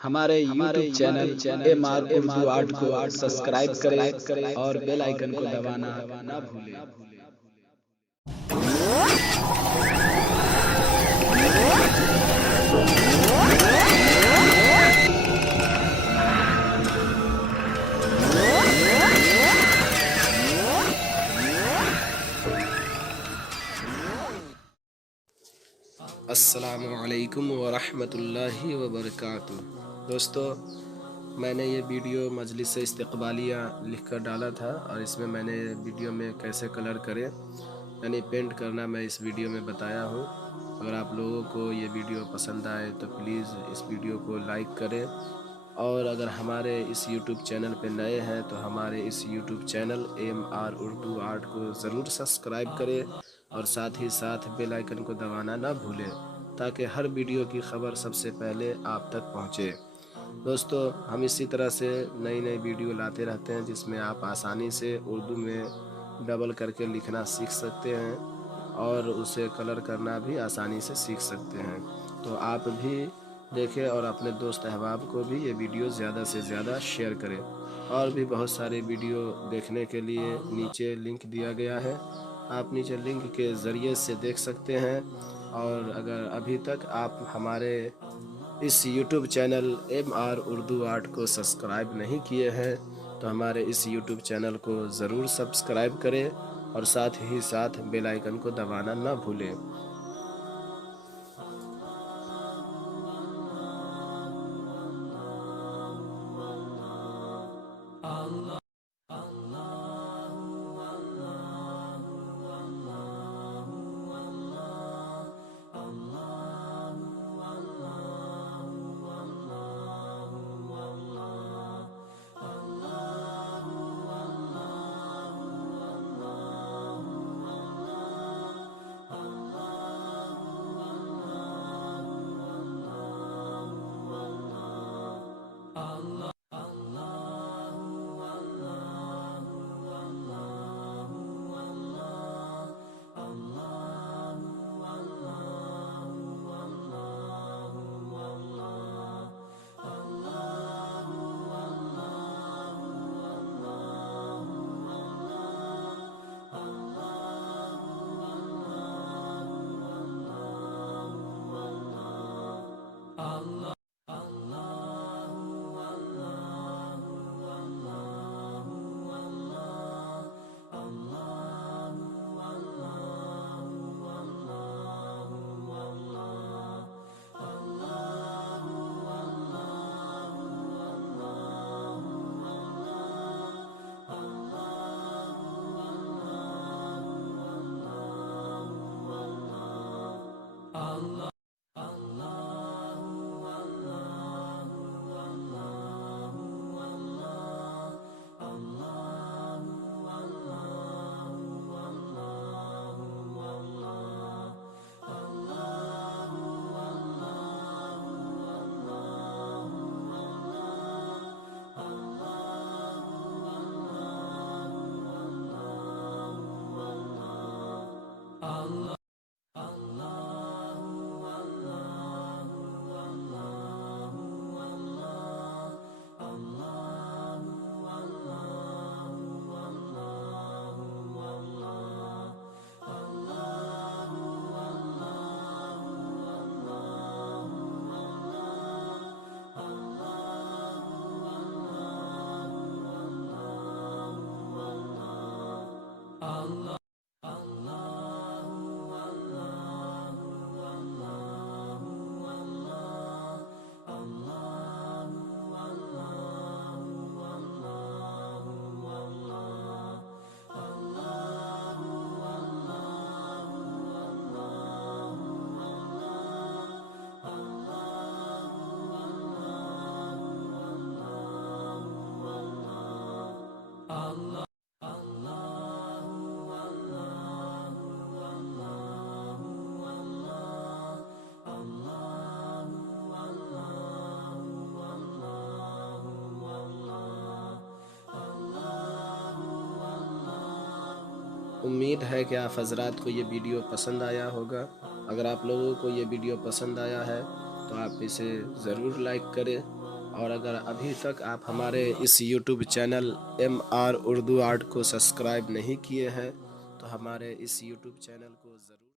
हमारे YouTube channel Urdu art को subscribe करें और बेल आइकन को दबाना ना भूलें। अस्सलामु अलैकुम वरहमतुल्लाहि वबरकातुहू। दोस्तों, मैंने ये वीडियो मजलिस से इस्तेqbaliya लिखकर डाला था और इसमें मैंने वीडियो में कैसे कलर करें यानी पेंट करना मैं इस वीडियो में बताया हूँ। अगर आप लोगों को ये वीडियो पसंद आए तो प्लीज़ इस वीडियो को लाइक करें, और अगर हमारे इस YouTube चैनल पे नए हैं तो हमारे इस YouTube चैनल उर्दू आर्ट को ज़रूर सब्सक्राइब करें और साथ ही साथ बेल आइकन को दबाना ना भूलें ताकि हर वीडियो की खबर सबसे पहले आप तक पहुंचे। दोस्तों, हम इसी तरह से नई नई वीडियो लाते रहते हैं जिसमें आप आसानी से उर्दू में डबल करके लिखना सीख सकते हैं और उसे कलर करना भी आसानी से सीख सकते हैं। तो आप भी देखें और अपने दोस्त अहबाब को भी ये वीडियो ज़्यादा से ज़्यादा शेयर करें। और भी बहुत सारे वीडियो देखने के लिए नीचे लिंक दिया गया है, आप नीचे लिंक के ज़रिए से देख सकते हैं। और अगर अभी तक आप हमारे इस YouTube चैनल उर्दू आर्ट को सब्सक्राइब नहीं किए हैं तो हमारे इस YouTube चैनल को ज़रूर सब्सक्राइब करें और साथ ही साथ बेल आइकन को दबाना ना भूलें। उम्मीद है कि आप हज़रात को ये वीडियो पसंद आया होगा। अगर आप लोगों को ये वीडियो पसंद आया है तो आप इसे ज़रूर लाइक करें और अगर अभी तक आप हमारे इस YouTube channel MR Urdu art को सब्सक्राइब नहीं किए हैं तो हमारे इस यूट्यूब चैनल को ज़रूर